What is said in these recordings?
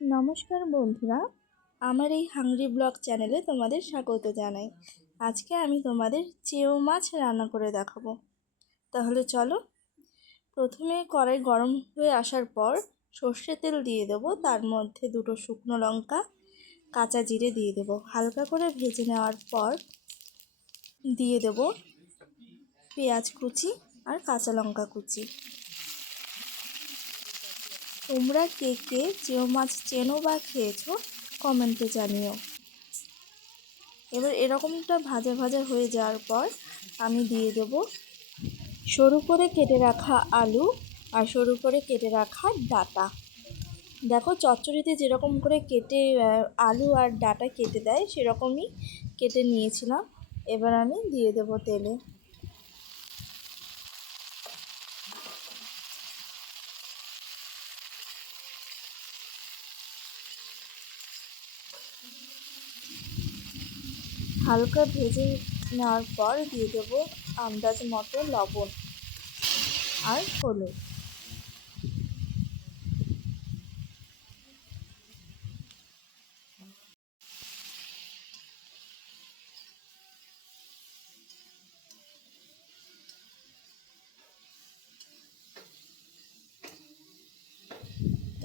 নমস্কার বন্ধুরা, আমার এই হাংরি ব্লগ চ্যানেলে তোমাদের স্বাগত জানাই। আজকে আমি তোমাদের চেও মাছ রান্না করে দেখাবো। তাহলে চলো, প্রথমে কড়াই গরম হয়ে আসার পর সর্ষে তেল দিয়ে দেবো, তার মধ্যে দুটো শুকনো লঙ্কা, কাঁচা জিরে দিয়ে দেবো। হালকা করে ভেজে নেওয়ার পর দিয়ে দেবো পেঁয়াজ কুচি আর কাঁচা লঙ্কা কুচি। তোমরা কে কে চেও মাছ চেনো বা খেয়েছো, কমেন্টে জানিও। এবার এরকমটা ভাজা ভাজা হয়ে যাওয়ার পর আমি দিয়ে দেব সরু করে কেটে রাখা আলু আর সরু করে কেটে রাখা ডাটা। দেখো চচ্চড়িতে যেরকম করে কেটে আলু আর ডাটা কেটে দেয়, সেরকমই কেটে নিয়েছিলাম। এবার আমি দিয়ে দেবো তেলে। হালকা ভেজে নেওয়ার পর দিয়ে দেবো আন্দাজ মতো লবণ আর হলুদ।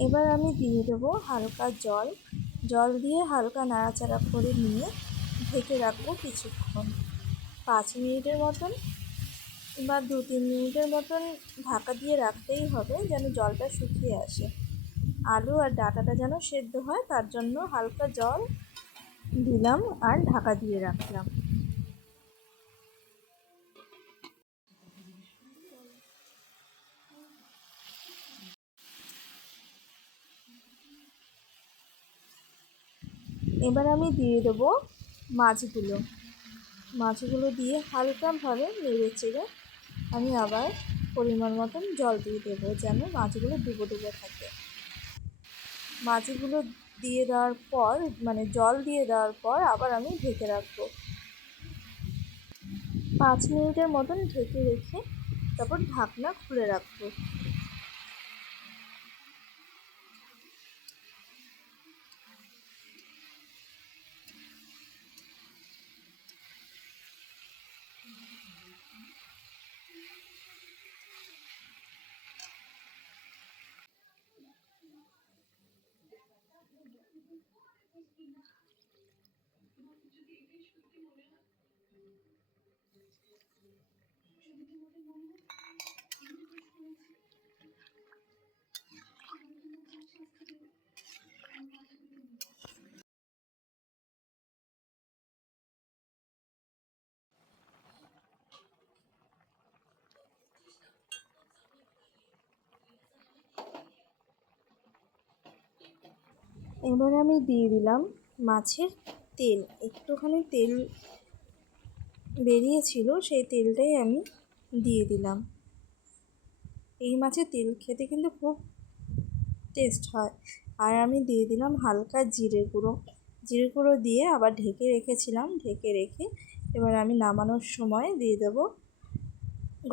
এবার আমি দিয়ে দেবো হালকা জল। জল দিয়ে হালকা নাড়াচাড়া করে নিয়ে ঢেকে রাখব কিছুক্ষণ। পাঁচ মিনিটের মতন বা দু তিন মিনিটের মতন ঢাকা দিয়ে রাখতেই হবে যেন জলটা শুকিয়ে আসে। আলু আর ডাটাটা যেন সেদ্ধ হয়, তার জন্য হালকা জল দিলাম আর ঢাকা দিয়ে রাখলাম। এবার আমি দিয়ে দেবো মাছগুলো। মাছগুলো দিয়ে হালকাভাবে নেড়ে চেড়ে আমি আবার পরিমাণ মতন জল দিয়ে দেবো যেন মাছগুলো ডুবো ডুবো থাকে। মাছগুলো দিয়ে দেওয়ার পর মানে জল দিয়ে দেওয়ার পর আবার আমি ঢেকে রাখব। পাঁচ মিনিটের মতন ঢেকে রেখে তারপর ঢাকনা খুলে রাখব। যদি মনে হয় এবার আমি দিয়ে দিলাম মাছের তেল। একটুখানি তেল বেরিয়েছিল, সেই তেলটাই আমি দিয়ে দিলাম। এই মাছের তেল খেতে কিন্তু খুব টেস্ট হয়। আর আমি দিয়ে দিলাম হালকা জিরে গুঁড়ো। জিরে গুঁড়ো দিয়ে আবার ঢেকে রেখেছিলাম, ঢেকে রেখে এবার আমি নামানোর সময় দিয়ে দেবো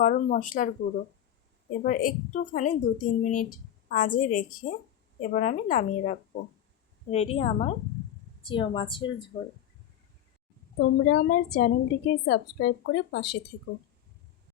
গরম মশলার গুঁড়ো। এবার একটুখানি দু তিন মিনিট আজে রেখে এবার আমি নামিয়ে রাখব। রেডি আমার চিও মাছের ঝোল। তোমরা আমার চ্যানেলটিকে সাবস্ক্রাইব করে পাশে থেকো।